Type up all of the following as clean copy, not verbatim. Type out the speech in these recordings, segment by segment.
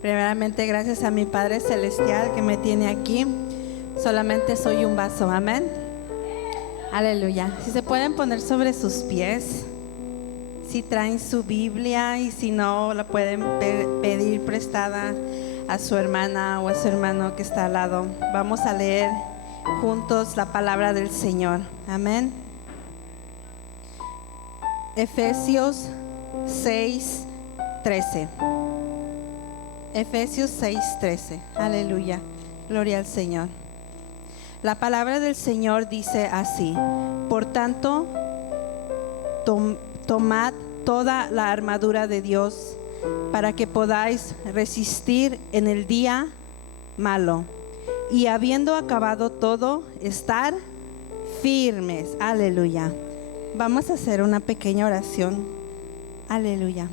Primeramente, gracias a mi Padre Celestial que me tiene aquí. Solamente soy un vaso, amén. Aleluya. Si se pueden poner sobre sus pies, si traen su Biblia y si no, la pueden pedir prestada a su hermana o a su hermano que está al lado. Vamos a leer juntos la palabra del Señor, amén. Efesios 6:13. Efesios 6:13. Aleluya. Gloria al Señor. La palabra del Señor dice así: por tanto, tomad toda la armadura de Dios para que podáis resistir en el día malo, y habiendo acabado todo, estar firmes. Aleluya. Vamos a hacer una pequeña oración. Aleluya.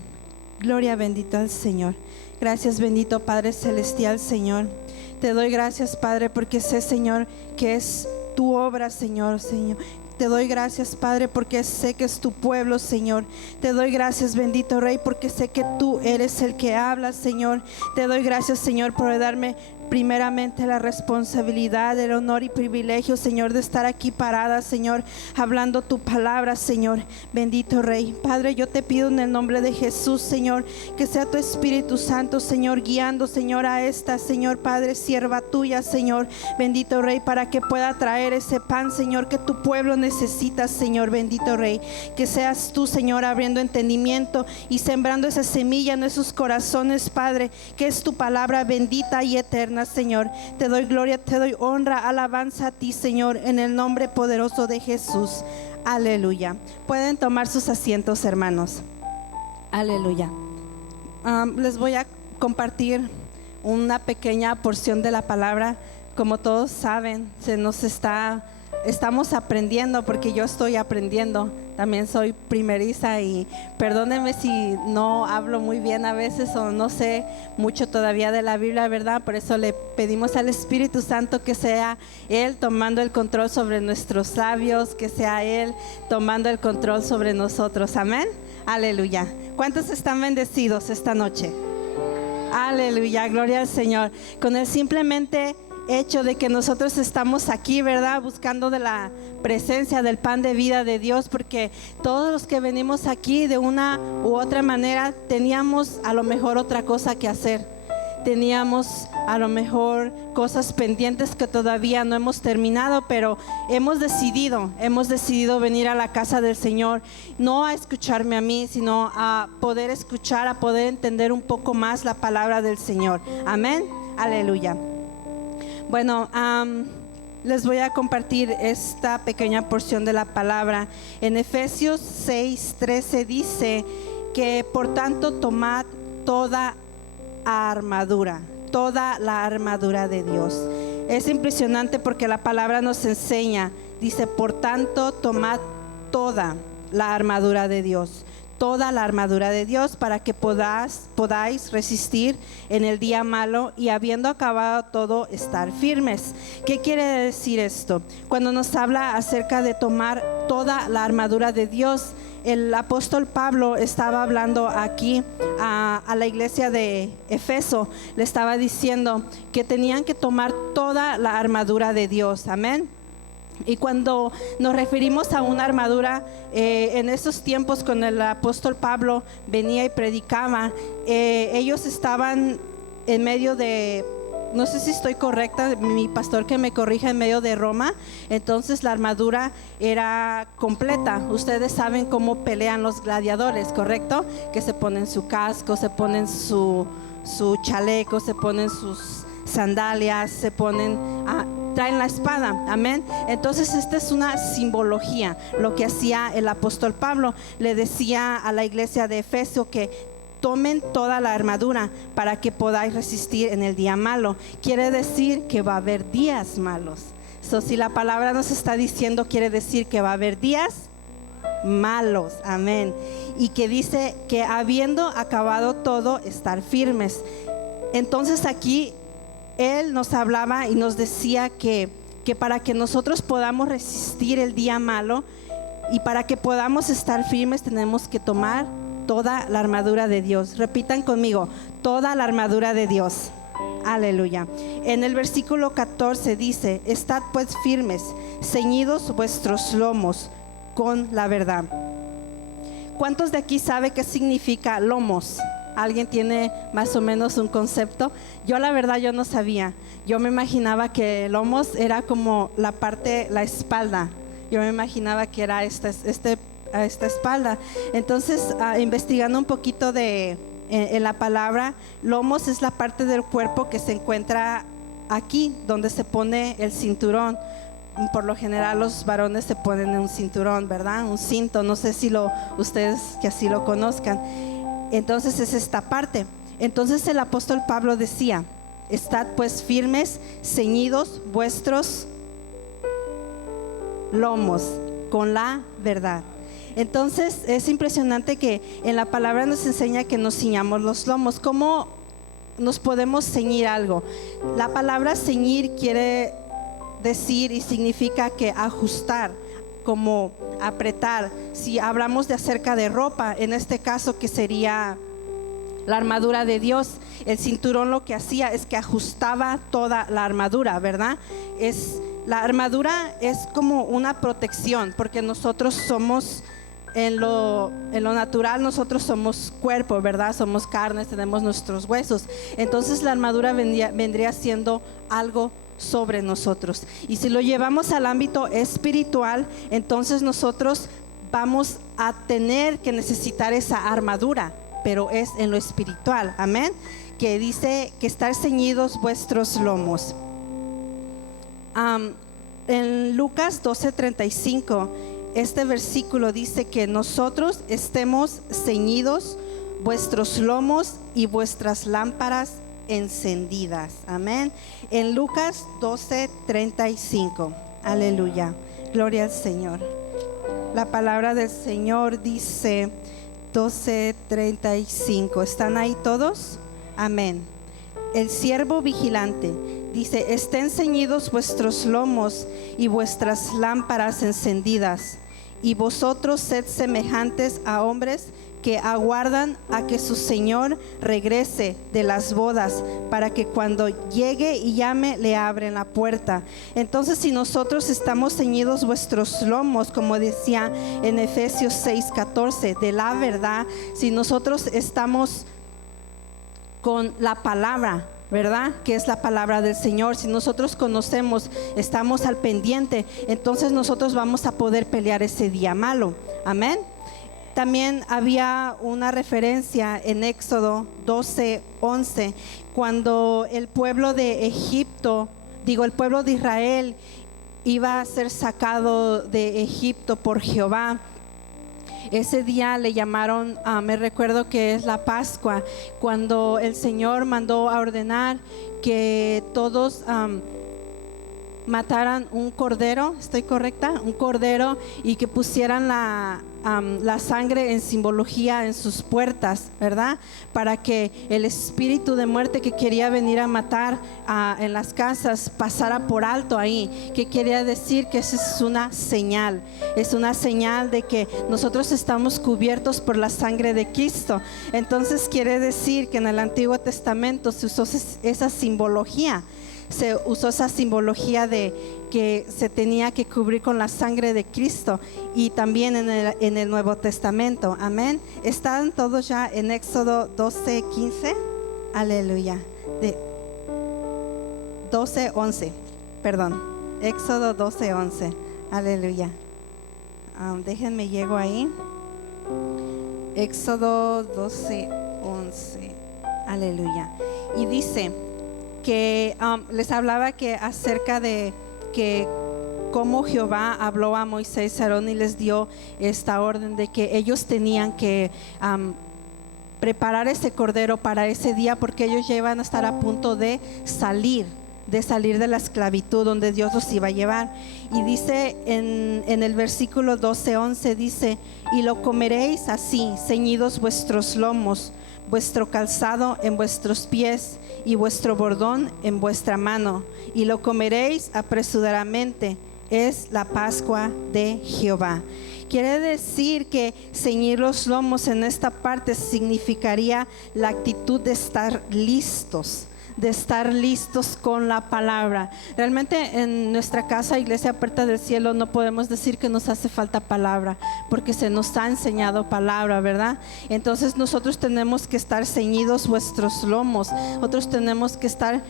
Gloria, bendito al Señor. Gracias, bendito Padre Celestial, Señor. Te doy gracias, Padre, porque sé, Señor, que es tu obra, Señor. Te doy gracias, Padre, porque sé que es tu pueblo, Señor. Te doy gracias, bendito Rey, porque sé que tú eres el que habla, Señor. Te doy gracias, Señor, por darme primeramente la responsabilidad, el honor y privilegio, Señor, de estar aquí parada, Señor, hablando tu palabra, Señor. Bendito Rey. Padre, yo te pido en el nombre de Jesús, Señor, que sea tu Espíritu Santo, Señor, guiando, Señor, a esta, Señor, Padre, sierva tuya, Señor. Bendito Rey, para que pueda traer ese pan, Señor, que tu pueblo necesita, Señor. Bendito Rey, que seas tú, Señor, abriendo entendimiento y sembrando esa semilla en esos corazones, Padre, que es tu palabra bendita y eterna, Señor. Te doy gloria, te doy honra, alabanza a ti, Señor, en el nombre poderoso de Jesús. Aleluya. Pueden tomar sus asientos, hermanos. Aleluya. Les voy a compartir una pequeña porción de la palabra. Como todos saben, estamos aprendiendo, porque yo estoy aprendiendo. También soy primeriza y perdónenme si no hablo muy bien a veces o no sé mucho todavía de la Biblia, ¿verdad? Por eso le pedimos al Espíritu Santo que sea Él tomando el control sobre nuestros labios, que sea Él tomando el control sobre nosotros. Amén. Aleluya. ¿Cuántos están bendecidos esta noche? Aleluya, gloria al Señor. Con el simplemente hecho de que nosotros estamos aquí, ¿verdad? Buscando de la presencia del pan de vida de Dios, porque todos los que venimos aquí de una u otra manera teníamos a lo mejor otra cosa que hacer. Teníamos a lo mejor cosas pendientes que todavía no hemos terminado, pero hemos decidido venir a la casa del Señor, no a escucharme a mí, sino a poder escuchar, a poder entender un poco más la palabra del Señor. Amén. Aleluya. Bueno, les voy a compartir esta pequeña porción de la palabra. En Efesios 6:13 dice que por tanto tomad toda la armadura de Dios. Es impresionante porque la palabra nos enseña, dice, por tanto tomad toda la armadura de Dios. Toda la armadura de Dios para que podáis resistir en el día malo, y habiendo acabado todo, estar firmes. ¿Qué quiere decir esto? Cuando nos habla acerca de tomar toda la armadura de Dios, el apóstol Pablo estaba hablando aquí a la iglesia de Efeso. Le estaba diciendo que tenían que tomar toda la armadura de Dios. Amén. Y cuando nos referimos a una armadura, en esos tiempos cuando el apóstol Pablo venía y predicaba, ellos estaban en medio de, no sé si estoy correcta, mi pastor que me corrija, en medio de Roma. Entonces la armadura era completa. Ustedes saben cómo pelean los gladiadores, ¿correcto? Que se ponen su casco, se ponen su chaleco, se ponen sus sandalias, traen la espada. Amén. Entonces esta es una simbología. Lo que hacía el apóstol Pablo, le decía a la iglesia de Efeso que tomen toda la armadura para que podáis resistir en el día malo. Quiere decir que va a haber días malos. Si la palabra nos está diciendo, quiere decir que va a haber días malos. Amén. Y que dice que habiendo acabado todo, estar firmes. Entonces aquí Él nos hablaba y nos decía que para que nosotros podamos resistir el día malo y para que podamos estar firmes, tenemos que tomar toda la armadura de Dios. Repitan conmigo, toda la armadura de Dios. Aleluya. En el versículo 14 dice: estad pues firmes, ceñidos vuestros lomos con la verdad. ¿Cuántos de aquí sabe qué significa lomos? ¿Alguien tiene más o menos un concepto? Yo la verdad yo no sabía. Yo me imaginaba que lomos era como la parte, la espalda. Yo me imaginaba que era esta espalda. Entonces, investigando un poquito en la palabra, lomos es la parte del cuerpo que se encuentra aquí, donde se pone el cinturón. Por lo general los varones se ponen un cinturón, ¿verdad? Un cinto, no sé si ustedes que así lo conozcan. Entonces es esta parte. Entonces el apóstol Pablo decía: estad pues firmes, ceñidos vuestros lomos con la verdad. Entonces es impresionante que en la palabra nos enseña que nos ciñamos los lomos. ¿Cómo nos podemos ceñir algo? La palabra ceñir quiere decir y significa que ajustar, como apretar. Si hablamos de acerca de ropa, en este caso que sería la armadura de Dios, el cinturón lo que hacía es que ajustaba toda la armadura, ¿verdad? La armadura es como una protección, porque nosotros somos en lo natural, nosotros somos cuerpo, ¿verdad? Somos carnes, tenemos nuestros huesos. Entonces la armadura vendría siendo algo sobre nosotros. Y si lo llevamos al ámbito espiritual, entonces nosotros vamos a tener que necesitar esa armadura, pero es en lo espiritual, amén, que dice que estar ceñidos vuestros lomos. En Lucas 12:35, este versículo dice que nosotros estemos ceñidos vuestros lomos y vuestras lámparas encendidas, amén. En Lucas 12:35, aleluya, gloria al Señor. La palabra del Señor dice 12:35, ¿están ahí todos? Amén. El siervo vigilante dice: estén ceñidos vuestros lomos y vuestras lámparas encendidas, y vosotros sed semejantes a hombres que aguardan a que su Señor regrese de las bodas, para que cuando llegue y llame le abren la puerta. Entonces, si nosotros estamos ceñidos vuestros lomos, como decía en Efesios 6:14, de la verdad, si nosotros estamos con la palabra, ¿verdad? Que es la palabra del Señor. Si nosotros conocemos, estamos al pendiente, entonces nosotros vamos a poder pelear ese día malo, amén. También había una referencia en Éxodo 12:11, cuando el pueblo de el pueblo de Israel iba a ser sacado de Egipto por Jehová. Ese día le llamaron, me recuerdo que es la Pascua, cuando el Señor mandó a ordenar que todos mataran un cordero, ¿estoy correcta? Un cordero, y que pusieran la sangre en simbología en sus puertas, ¿verdad? Para que el espíritu de muerte que quería venir a matar en las casas pasara por alto ahí. ¿Qué quería decir? Que eso es una señal de que nosotros estamos cubiertos por la sangre de Cristo. Entonces quiere decir que en el Antiguo Testamento se usó esa simbología. Se usó esa simbología de que se tenía que cubrir con la sangre de Cristo, y también en el Nuevo Testamento, amén. ¿Están todos ya en Éxodo 12:15? Aleluya. 12:11, perdón, Éxodo 12:11, aleluya. Déjenme, llego ahí. Éxodo 12:11, aleluya. Y dice que les hablaba que acerca de que cómo Jehová habló a Moisés y Aarón y les dio esta orden de que ellos tenían que preparar ese cordero para ese día, porque ellos ya iban a estar a punto de salir de la esclavitud donde Dios los iba a llevar. Y dice en el versículo 12:11, dice: y lo comeréis así, ceñidos vuestros lomos, vuestro calzado en vuestros pies y vuestro bordón en vuestra mano, y lo comeréis apresuradamente, es la Pascua de Jehová. Quiere decir que ceñir los lomos en esta parte significaría la actitud de estar listos, de estar listos con la palabra. Realmente en nuestra casa, Iglesia Puerta del Cielo, no podemos decir que nos hace falta palabra, porque se nos ha enseñado palabra, ¿verdad? Entonces nosotros tenemos que estar ceñidos vuestros lomos, nosotros tenemos que estar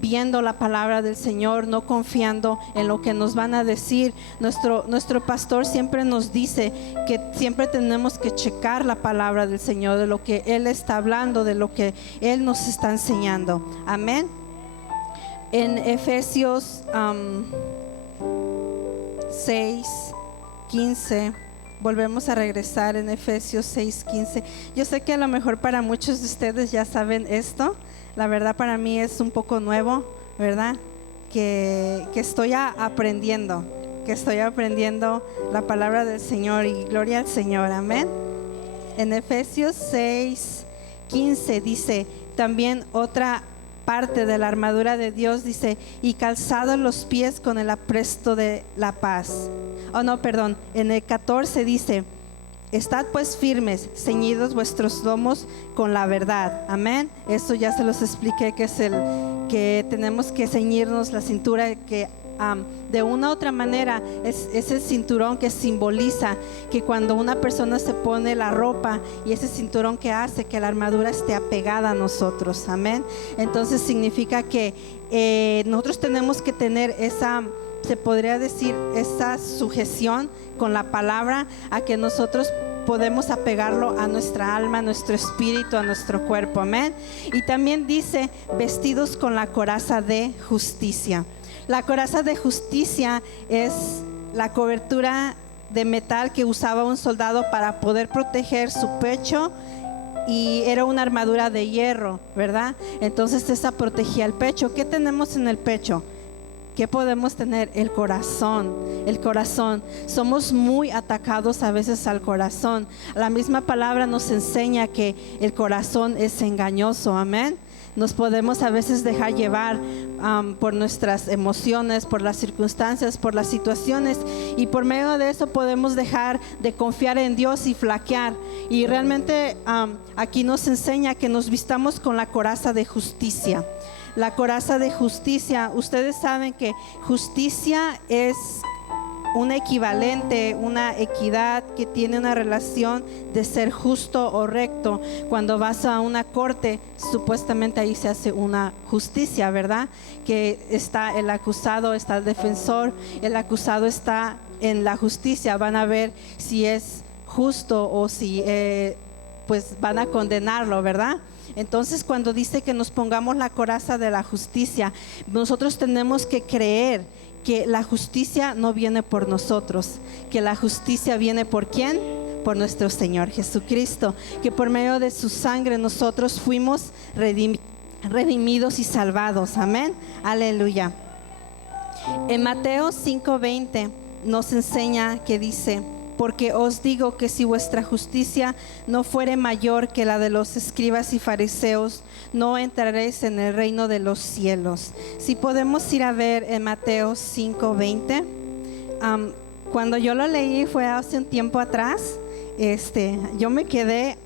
viendo la palabra del Señor, no confiando en lo que nos van a decir. Nuestro pastor siempre nos dice que siempre tenemos que checar la palabra del Señor, de lo que Él está hablando, de lo que Él nos está enseñando. Amén. En Efesios 6:15, volvemos a regresar en Efesios 6:15. Yo sé que a lo mejor para muchos de ustedes ya saben esto. La verdad para mí es un poco nuevo, ¿verdad? Que estoy aprendiendo la palabra del Señor, y gloria al Señor, amén. En Efesios 6:15 dice también otra parte de la armadura de Dios, dice: y calzados los pies con el apresto de la paz. En el 14 dice: estad pues firmes, ceñidos vuestros lomos con la verdad. Amén. Esto ya se los expliqué, que es que tenemos que ceñirnos la cintura, que de una u otra manera es el cinturón que simboliza que cuando una persona se pone la ropa, y ese cinturón que hace que la armadura esté apegada a nosotros. Amén. Entonces significa que nosotros tenemos que tener esa, se podría decir, esa sujeción con la palabra, a que nosotros podemos apegarlo a nuestra alma, a nuestro espíritu, a nuestro cuerpo. Amén. Y también dice: vestidos con la coraza de justicia. La coraza de justicia es la cobertura de metal que usaba un soldado para poder proteger su pecho, y era una armadura de hierro, ¿verdad? Entonces esa protegía el pecho. ¿Qué tenemos en el pecho? ¿Qué podemos tener? El corazón. El corazón. Somos muy atacados a veces al corazón. La misma palabra nos enseña que el corazón es engañoso. Amén. Nos podemos a veces dejar llevar por nuestras emociones, por las circunstancias, por las situaciones, y por medio de eso podemos dejar de confiar en Dios y flaquear. Y realmente aquí nos enseña que nos vistamos con la coraza de justicia. La coraza de justicia, ustedes saben que justicia es un equivalente, una equidad, que tiene una relación de ser justo o recto. Cuando vas a una corte, supuestamente ahí se hace una justicia, ¿verdad? Que está el acusado, está el defensor, el acusado está en la justicia. Van a ver si es justo o si pues van a condenarlo, ¿verdad? Entonces, cuando dice que nos pongamos la coraza de la justicia, nosotros tenemos que creer que la justicia no viene por nosotros, que la justicia viene ¿por quién? Por nuestro Señor Jesucristo, que por medio de su sangre nosotros fuimos redimidos y salvados. Amén, aleluya. En Mateo 5:20 nos enseña que dice: porque os digo que si vuestra justicia no fuere mayor que la de los escribas y fariseos, no entraréis en el reino de los cielos. Si podemos ir a ver en Mateo 5:20, cuando yo lo leí fue hace un tiempo atrás. Yo me quedé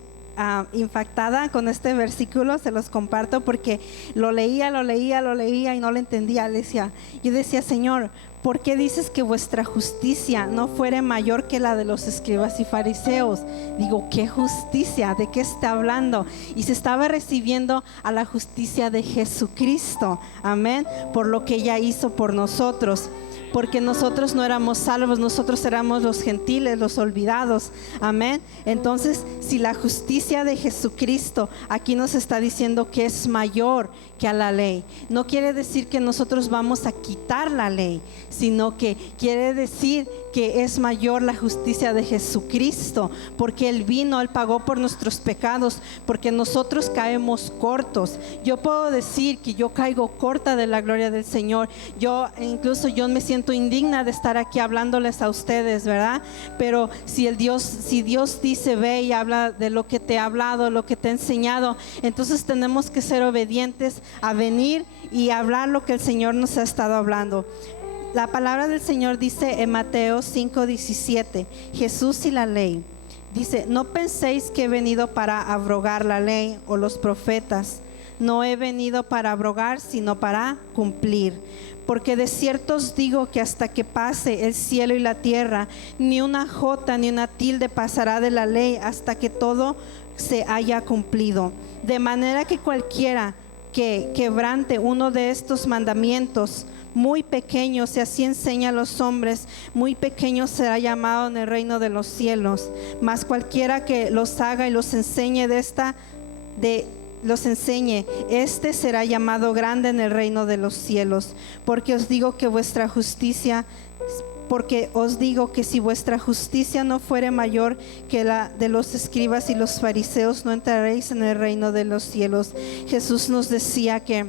impactada con este versículo. Se los comparto porque lo leía y no lo entendía. Yo decía: Señor, ¿por qué dices que vuestra justicia no fuere mayor que la de los escribas y fariseos? Digo, ¿qué justicia? ¿De qué está hablando? Y se estaba recibiendo a la justicia de Jesucristo. Amén. Por lo que ella hizo por nosotros. Porque nosotros no éramos salvos, nosotros éramos los gentiles, los olvidados. Amén. Entonces, si la justicia de Jesucristo aquí nos está diciendo que es mayor que a la ley, no quiere decir que nosotros vamos a quitar la ley, sino que quiere decir que es mayor la justicia de Jesucristo, porque Él vino, Él pagó por nuestros pecados, porque nosotros caemos cortos. Yo puedo decir que yo caigo corta de la gloria del Señor. Incluso yo me siento indigna de estar aquí hablándoles a ustedes, ¿verdad? Pero si Dios dice: ve y habla de lo que te ha hablado, lo que te ha enseñado, entonces tenemos que ser obedientes a venir y hablar lo que el Señor nos ha estado hablando. La palabra del Señor dice en Mateo 5:17, Jesús y la ley. Dice, no penséis que he venido para abrogar la ley o los profetas. No he venido para abrogar, sino para cumplir. Porque de cierto os digo que hasta que pase el cielo y la tierra, ni una jota ni una tilde pasará de la ley hasta que todo se haya cumplido. De manera que cualquiera que quebrante uno de estos mandamientos muy pequeño, si así enseña a los hombres, muy pequeño será llamado en el reino de los cielos. Mas cualquiera que los haga y los enseñe este será llamado grande en el reino de los cielos. Porque os digo que si vuestra justicia no fuere mayor que la de los escribas y los fariseos, no entraréis en el reino de los cielos. Jesús nos decía que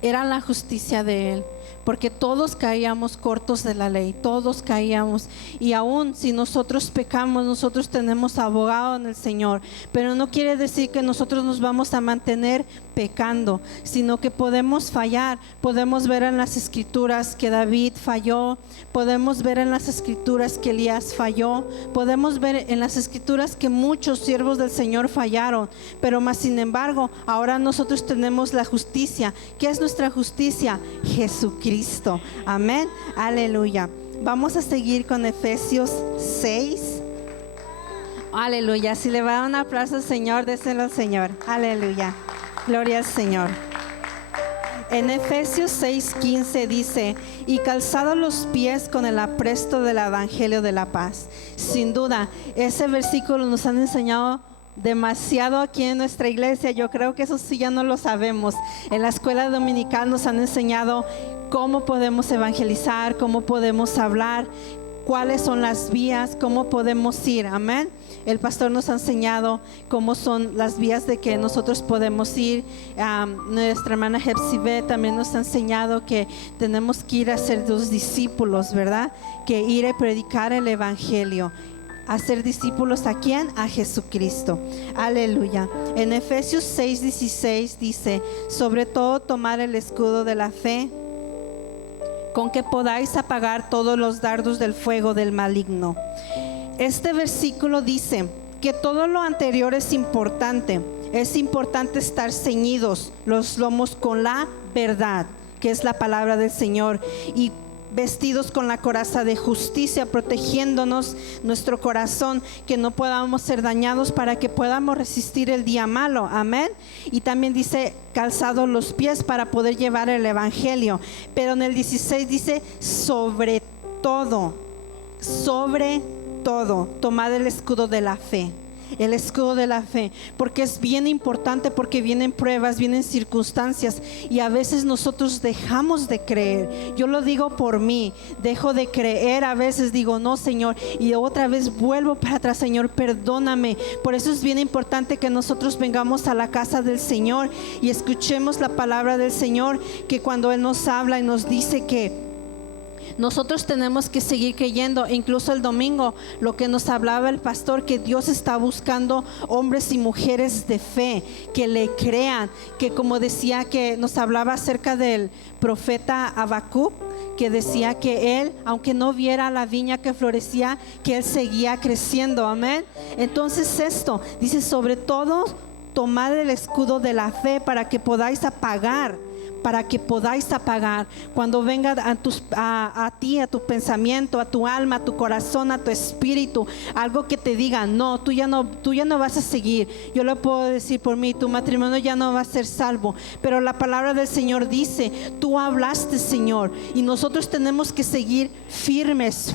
era la justicia de Él, porque todos caíamos cortos de la ley, todos caíamos, y aún si nosotros pecamos, nosotros tenemos abogado en el Señor, pero no quiere decir que nosotros nos vamos a mantener pecando, sino que podemos fallar. Podemos ver en las escrituras que David falló, podemos ver en las escrituras que Elías falló, podemos ver en las escrituras que muchos siervos del Señor fallaron, pero más sin embargo, ahora nosotros tenemos la justicia. ¿Qué es nuestra justicia? Jesucristo. Amén, aleluya. Vamos a seguir con Efesios 6. Aleluya. Si le va a dar un aplauso al Señor, déselo al Señor. Aleluya. Gloria al Señor. En Efesios 6:15 dice, y calzados los pies con el apresto del evangelio de la paz. Sin duda, ese versículo nos han enseñado demasiado aquí en nuestra iglesia. Yo creo que eso sí ya no lo sabemos. En la escuela dominical nos han enseñado cómo podemos evangelizar, cómo podemos hablar, cuáles son las vías, cómo podemos ir. Amén. El pastor nos ha enseñado cómo son las vías de que nosotros podemos ir. Nuestra hermana Hepzibet también nos ha enseñado que tenemos que ir a ser los discípulos, ¿verdad? Que ir a predicar el evangelio. Hacer discípulos ¿a quién? A Jesucristo. Aleluya. En Efesios 6:16 dice, sobre todo tomar el escudo de la fe, con que podáis apagar todos los dardos del fuego del maligno. Este versículo dice que todo lo anterior es importante. Es importante estar ceñidos los lomos con la verdad, que es la palabra del Señor, y vestidos con la coraza de justicia, protegiéndonos nuestro corazón, que no podamos ser dañados, para que podamos resistir el día malo. Amén. Y también dice calzados los pies para poder llevar el evangelio. Pero en el 16 dice sobre todo, tomad el escudo de la fe. El escudo de la fe, porque es bien importante, porque vienen pruebas, vienen circunstancias, y a veces nosotros dejamos de creer. Yo lo digo por mí, dejo de creer, a veces digo no, Señor, y otra vez vuelvo para atrás. Señor, perdóname. Por eso es bien importante que nosotros vengamos a la casa del Señor y escuchemos la palabra del Señor, que cuando Él nos habla y nos dice que nosotros tenemos que seguir creyendo. Incluso el domingo, lo que nos hablaba el pastor, que Dios está buscando hombres y mujeres de fe, que le crean, que como decía, que nos hablaba acerca del profeta Habacuc, que decía que él, aunque no viera la viña que florecía, que él seguía creciendo. Amén. Entonces esto dice, sobre todo tomad el escudo de la fe para que podáis apagar cuando venga a ti, a tu pensamiento, a tu alma, a tu corazón, a tu espíritu, algo que te diga no, tú ya no vas a seguir. Yo lo puedo decir por mí, tu matrimonio ya no va a ser salvo, pero la palabra del Señor dice, tú hablaste, Señor, y nosotros tenemos que seguir firmes,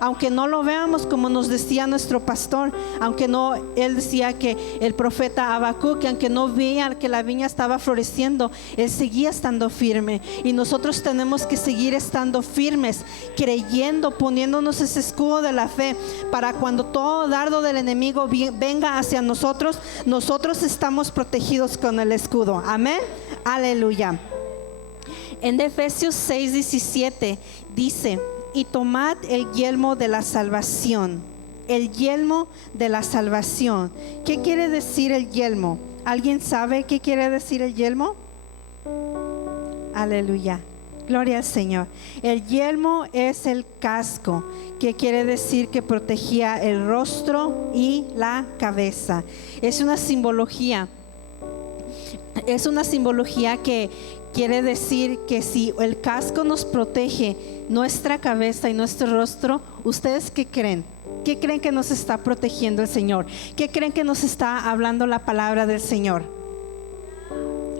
aunque no lo veamos, como nos decía nuestro pastor, él decía que el profeta Habacuc, que aunque no veía que la viña estaba floreciendo, él seguía estando firme, y nosotros tenemos que seguir estando firmes, creyendo, poniéndonos ese escudo de la fe, para cuando todo dardo del enemigo venga hacia nosotros, nosotros estamos protegidos con el escudo. Amén, aleluya. En Efesios 6:17 dice, y tomad el yelmo de la salvación. El yelmo de la salvación. ¿Qué quiere decir el yelmo? ¿Alguien sabe qué quiere decir el yelmo? Aleluya. Gloria al Señor. El yelmo es el casco, que quiere decir que protegía el rostro y la cabeza. Es una simbología. Es una simbología que quiere decir que si el casco nos protege nuestra cabeza y nuestro rostro, ¿ustedes qué creen? ¿Qué creen que nos está protegiendo el Señor? ¿Qué creen que nos está hablando la palabra del Señor?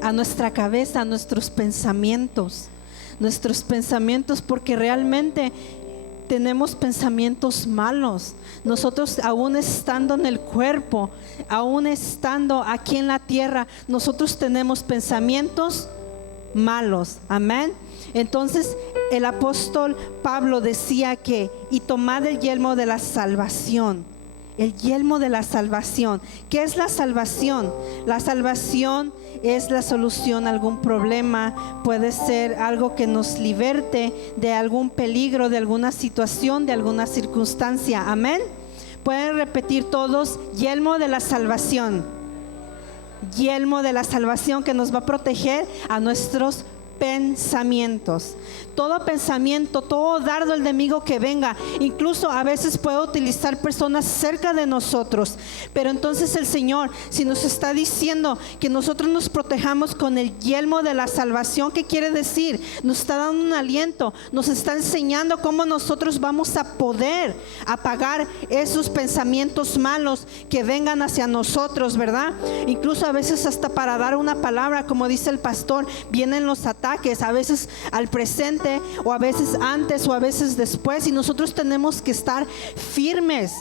A nuestra cabeza, a nuestros pensamientos. Nuestros pensamientos, porque realmente tenemos pensamientos malos. Nosotros, aún estando en el cuerpo, aún estando aquí en la tierra, nosotros tenemos pensamientos malos. Amén. Entonces el apóstol Pablo decía que, y tomad el yelmo de la salvación. El yelmo de la salvación. ¿Qué es la salvación? La salvación es la solución a algún problema. Puede ser algo que nos liberte de algún peligro, de alguna situación, de alguna circunstancia. Amén. Pueden repetir todos: yelmo de la salvación. Yelmo de la salvación, que nos va a proteger a nuestros pensamientos. Todo pensamiento, todo dardo del enemigo que venga, incluso a veces puede utilizar personas cerca de nosotros. Pero entonces el Señor, si nos está diciendo que nosotros nos protejamos con el yelmo de la salvación, ¿qué quiere decir? Nos está dando un aliento, nos está enseñando cómo nosotros vamos a poder apagar esos pensamientos malos que vengan hacia nosotros, ¿verdad? Incluso a veces hasta para dar una palabra, como dice el pastor, vienen los ataques, a veces al presente, o a veces antes, o a veces después, y nosotros tenemos que estar firmes.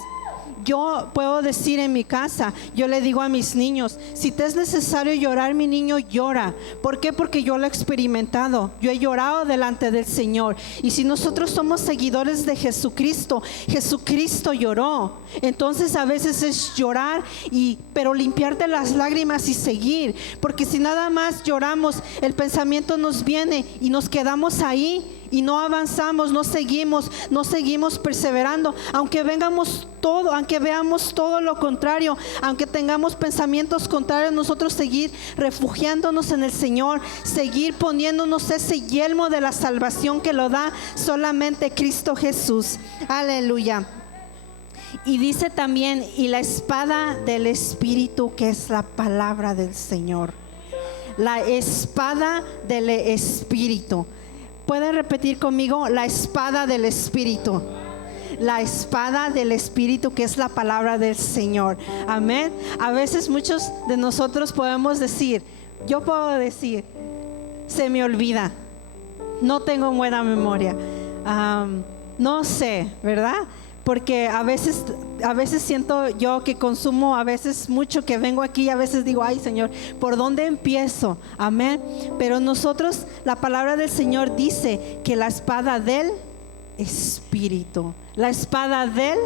Yo puedo decir en mi casa, yo le digo a mis niños: si te es necesario llorar, mi niño, llora. ¿Por qué? Porque yo lo he experimentado. Yo he llorado delante del Señor. Y si nosotros somos seguidores de Jesucristo, Jesucristo lloró. Entonces a veces es llorar, pero limpiarte las lágrimas y seguir. Porque si nada más lloramos, el pensamiento nos viene y nos quedamos ahí. Y no avanzamos, no seguimos perseverando, aunque veamos todo lo contrario, aunque tengamos pensamientos contrarios, nosotros seguir refugiándonos en el Señor, seguir poniéndonos ese yelmo de la salvación que lo da solamente Cristo Jesús. Aleluya. Y dice también: y la espada del Espíritu, que es la palabra del Señor. La espada del Espíritu. ¿Pueden repetir conmigo? La espada del Espíritu. La espada del Espíritu, que es la palabra del Señor. Amén. A veces muchos de nosotros podemos decir, yo puedo decir, se me olvida, no tengo buena memoria, no sé, ¿verdad? Porque a veces siento yo que consumo a veces mucho, que vengo aquí y a veces digo: ay, Señor, ¿por dónde empiezo? Amén. Pero nosotros, la palabra del Señor dice que la espada del Espíritu, la espada del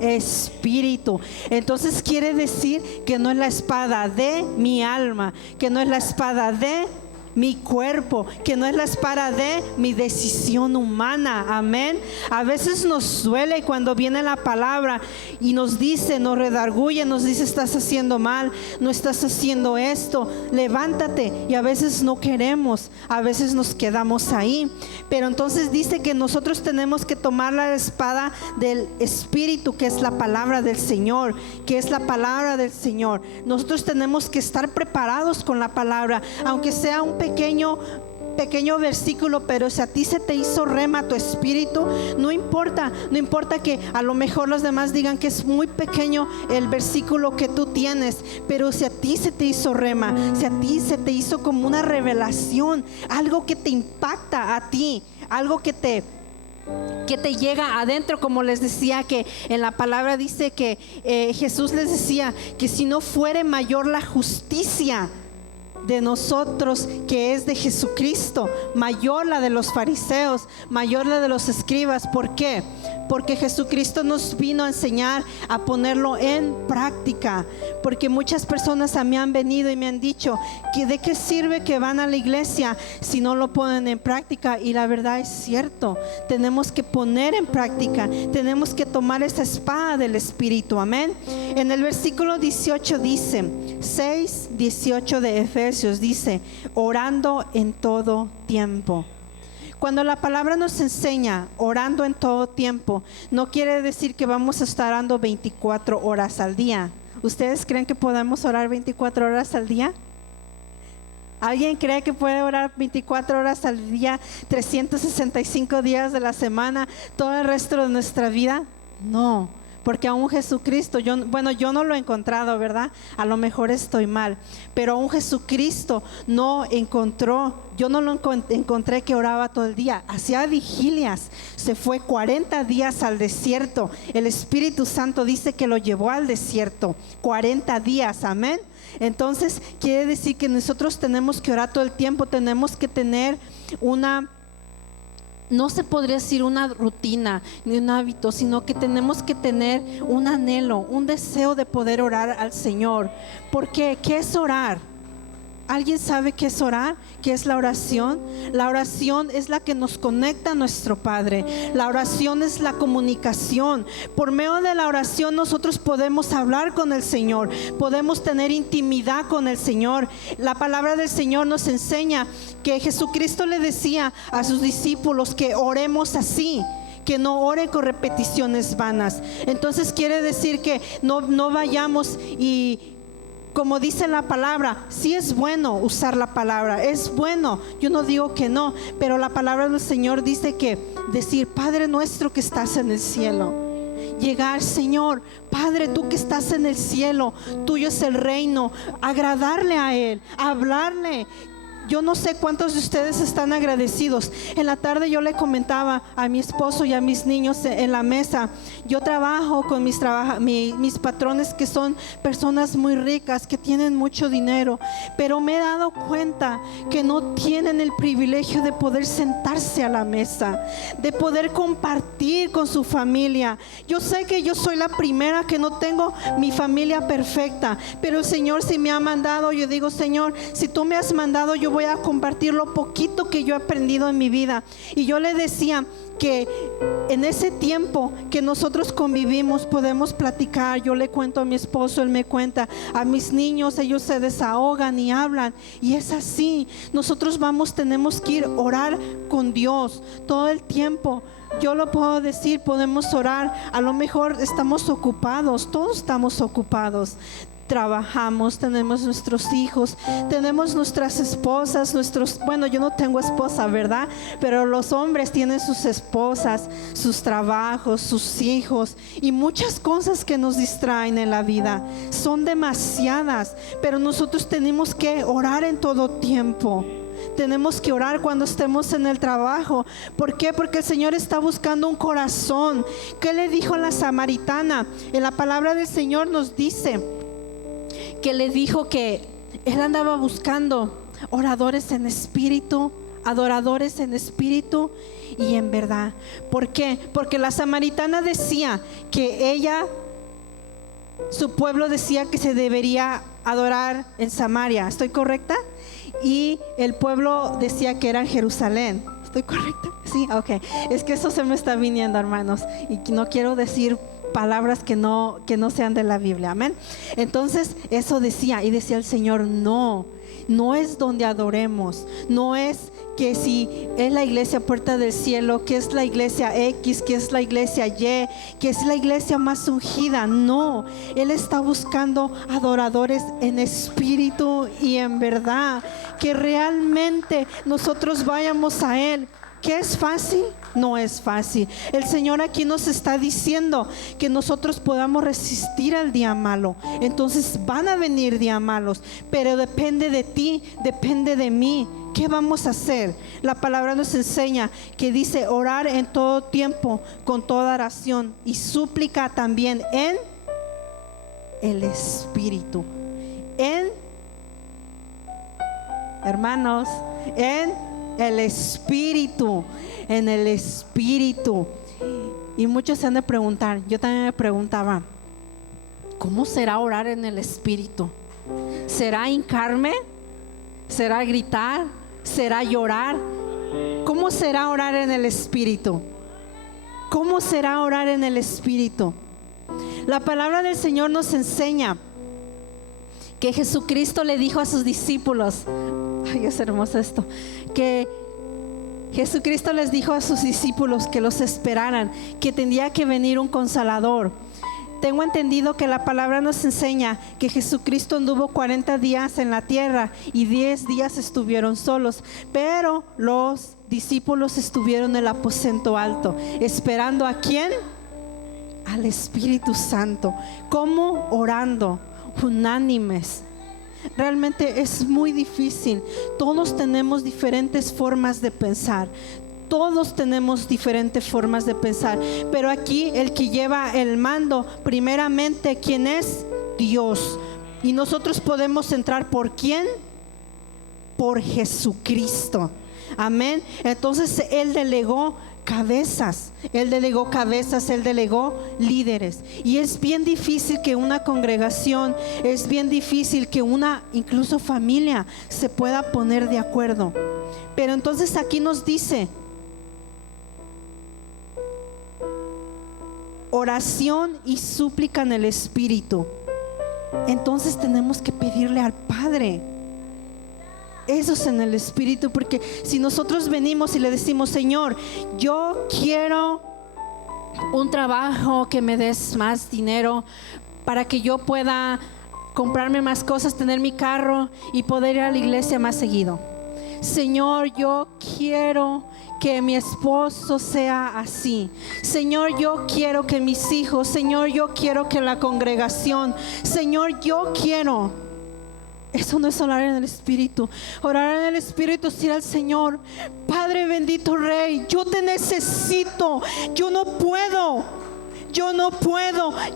Espíritu. Entonces quiere decir que no es la espada de mi alma, que no es la espada de mi cuerpo, que no es la espada de mi decisión humana. Amén. A veces nos duele cuando viene la palabra y nos dice, nos redarguye, nos dice: estás haciendo mal, no estás haciendo esto, levántate. Y a veces no queremos, a veces nos quedamos ahí. Pero entonces dice que nosotros tenemos que tomar la espada del Espíritu, que es la palabra del Señor, que es la palabra del Señor. Nosotros tenemos que estar preparados con la palabra, aunque sea un pequeño versículo, pero si a ti se te hizo rema tu espíritu, no importa que a lo mejor los demás digan que es muy pequeño el versículo que tú tienes, pero si a ti se te hizo rema, si a ti se te hizo como una revelación, algo que te impacta a ti, algo que te llega adentro, como les decía, que en la palabra dice que Jesús les decía que si no fuere mayor la justicia de nosotros que es de Jesucristo, mayor la de los fariseos, mayor la de los escribas. ¿Por qué? Porque Jesucristo nos vino a enseñar a ponerlo en práctica. Porque muchas personas a mí han venido y me han dicho que de qué sirve que van a la iglesia si no lo ponen en práctica. Y la verdad es cierto, tenemos que poner en práctica, tenemos que tomar esa espada del Espíritu. Amén. En el versículo 18 dice, 6:18 de Efesios dice: orando en todo tiempo. Cuando la palabra nos enseña orando en todo tiempo, no quiere decir que vamos a estar orando 24 horas al día. ¿Ustedes creen que podemos orar 24 horas al día? ¿Alguien cree que puede orar 24 horas al día, 365 días de la semana, todo el resto de nuestra vida? No, porque aún Jesucristo, yo no lo he encontrado, ¿verdad? A lo mejor estoy mal, pero aún Jesucristo no encontró, yo no lo encontré que oraba todo el día, hacía vigilias, se fue 40 días al desierto. El Espíritu Santo dice que lo llevó al desierto, 40 días, amén. Entonces quiere decir que nosotros tenemos que orar todo el tiempo, tenemos que tener no se podría decir una rutina ni un hábito, sino que tenemos que tener un anhelo, un deseo de poder orar al Señor. Porque ¿qué es orar? ¿Alguien sabe qué es orar? ¿Qué es la oración? La oración es la que nos conecta a nuestro Padre. La oración es la comunicación. Por medio de la oración nosotros podemos hablar con el Señor, podemos tener intimidad con el Señor. La palabra del Señor nos enseña que Jesucristo le decía a sus discípulos que oremos así, que no oren con repeticiones vanas. Entonces quiere decir que no vayamos y, como dice la palabra, sí es bueno usar la palabra, es bueno, yo no digo que no, pero la palabra del Señor dice que decir: Padre nuestro que estás en el cielo. Llegar: Señor, Padre, tú que estás en el cielo, tuyo es el reino. Agradarle a Él, hablarle. Yo no sé cuántos de ustedes están agradecidos. En la tarde yo le comentaba a mi esposo y a mis niños en la mesa. Yo trabajo con mis patrones, que son personas muy ricas, que tienen mucho dinero, pero me he dado cuenta que no tienen el privilegio de poder sentarse a la mesa, de poder compartir con su familia. Yo sé que yo soy la primera que no tengo mi familia perfecta, pero el Señor sí me ha mandado. Yo digo: Señor, si tú me has mandado, yo voy a compartir lo poquito que yo he aprendido en mi vida. Y yo le decía que en ese tiempo que nosotros convivimos podemos platicar. Yo le cuento a mi esposo, él me cuenta a mis niños, ellos se desahogan y hablan, y es así. Nosotros tenemos que ir a orar con Dios todo el tiempo. Yo lo puedo decir, podemos orar. A lo mejor estamos ocupados, todos estamos ocupados. Trabajamos, tenemos nuestros hijos, tenemos nuestras esposas, bueno, yo no tengo esposa, ¿verdad? Pero los hombres tienen sus esposas, sus trabajos, sus hijos y muchas cosas que nos distraen en la vida. Son demasiadas, pero nosotros tenemos que orar en todo tiempo. Tenemos que orar cuando estemos en el trabajo. ¿Por qué? Porque el Señor está buscando un corazón. ¿Qué le dijo a la samaritana? En la palabra del Señor nos dice que le dijo que Él andaba buscando oradores en espíritu, adoradores en espíritu y en verdad. ¿Por qué? Porque la samaritana decía que su pueblo decía que se debería adorar en Samaria. ¿Estoy correcta? Y el pueblo decía que era en Jerusalén. ¿Estoy correcta? Sí, ok. Es que eso se me está viniendo, hermanos, y no quiero decir palabras que no sean de la Biblia, amén. Entonces eso decía, y decía el Señor: no es donde adoremos, no es que si es la iglesia Puerta del Cielo, que es la iglesia X, que es la iglesia Y, que es la iglesia más ungida. No, Él está buscando adoradores en espíritu y en verdad, que realmente nosotros vayamos a Él. ¿Qué es fácil? No es fácil. El Señor aquí nos está diciendo que nosotros podamos resistir al día malo. Entonces van a venir días malos, pero depende de ti, depende de mí. ¿Qué vamos a hacer? La palabra nos enseña que dice orar en todo tiempo, con toda oración y súplica también en el Espíritu. Hermanos, en el Espíritu, en el Espíritu. Y muchos se han de preguntar, yo también me preguntaba: ¿cómo será orar en el Espíritu? ¿Será hincarme? ¿Será gritar? ¿Será llorar? ¿Cómo será orar en el Espíritu? ¿Cómo será orar en el Espíritu? La palabra del Señor nos enseña que Jesucristo le dijo a sus discípulos, ay, es hermoso esto, que Jesucristo les dijo a sus discípulos que los esperaran, que tendría que venir un consolador. Tengo entendido que la palabra nos enseña que Jesucristo anduvo 40 días en la tierra y 10 días estuvieron solos, pero los discípulos estuvieron en el aposento alto, esperando ¿a quién? Al Espíritu Santo. ¿Cómo? Orando, unánimes. Realmente es muy difícil. Todos tenemos diferentes formas de pensar. Todos tenemos diferentes formas de pensar, pero aquí el que lleva el mando, primeramente, ¿quién es? Dios. Y nosotros podemos entrar ¿por quién? Por Jesucristo. Amén. Entonces Él delegó cabezas, Él delegó líderes. Y es bien difícil que una congregación, es bien difícil que una incluso familia se pueda poner de acuerdo. Pero entonces aquí nos dice: oración y súplica en el Espíritu. Entonces tenemos que pedirle al Padre. Eso es en el Espíritu, porque si nosotros venimos y le decimos: Señor, yo quiero un trabajo, que me des más dinero para que yo pueda comprarme más cosas, tener mi carro y poder ir a la iglesia más seguido. Señor, yo quiero que mi esposo sea así. Señor, yo quiero que mis hijos, Señor, yo quiero que la congregación, Señor, yo quiero. Eso no es orar en el Espíritu. Orar en el Espíritu es decir al Señor: Padre bendito Rey, yo te necesito, yo no puedo,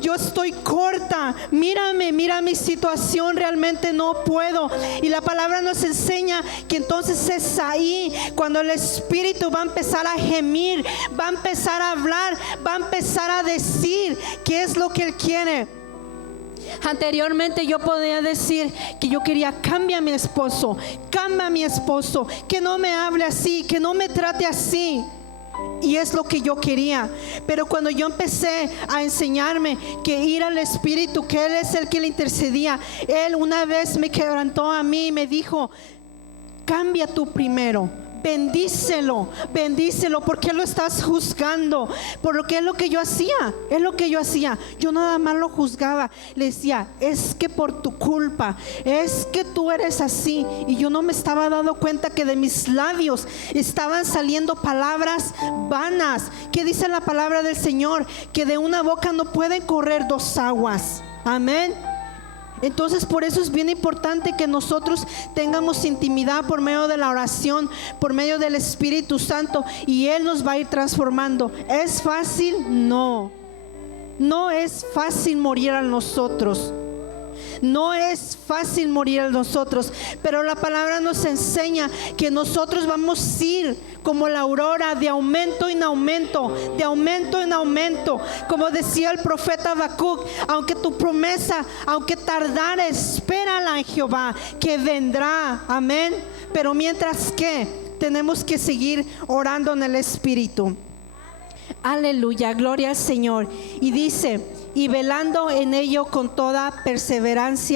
yo estoy corta, mírame, mira mi situación, realmente no puedo. Y la palabra nos enseña que entonces es ahí cuando el Espíritu va a empezar a gemir, va a empezar a hablar, va a empezar a decir qué es lo que Él quiere. Anteriormente yo podía decir que yo quería: cambia a mi esposo, que no me hable así, que no me trate así. Y es lo que yo quería. Pero cuando yo empecé a enseñarme que ir al Espíritu, que Él es el que le intercedía, Él una vez me quebrantó a mí y me dijo: cambia tú primero. Bendícelo, porque lo estás juzgando. Porque es lo que yo hacía, yo nada más lo juzgaba. Le decía: es que por tu culpa, es que tú eres así. Y yo no me estaba dando cuenta que de mis labios estaban saliendo palabras vanas. Que dice la palabra del Señor que de una boca no pueden correr dos aguas. Amén. Entonces por eso es bien importante que nosotros tengamos intimidad por medio de la oración, por medio del Espíritu Santo, y Él nos va a ir transformando. ¿Es fácil? No es fácil morir a nosotros. No es fácil morir a nosotros, pero la palabra nos enseña que nosotros vamos a ir como la aurora, de aumento en aumento, como decía el profeta Habacuc: aunque tu promesa, aunque tardare, espérala en Jehová, que vendrá. Amén. Pero mientras que tenemos que seguir orando en el Espíritu. Aleluya, gloria al Señor. Y dice: y velando en ello con toda perseverancia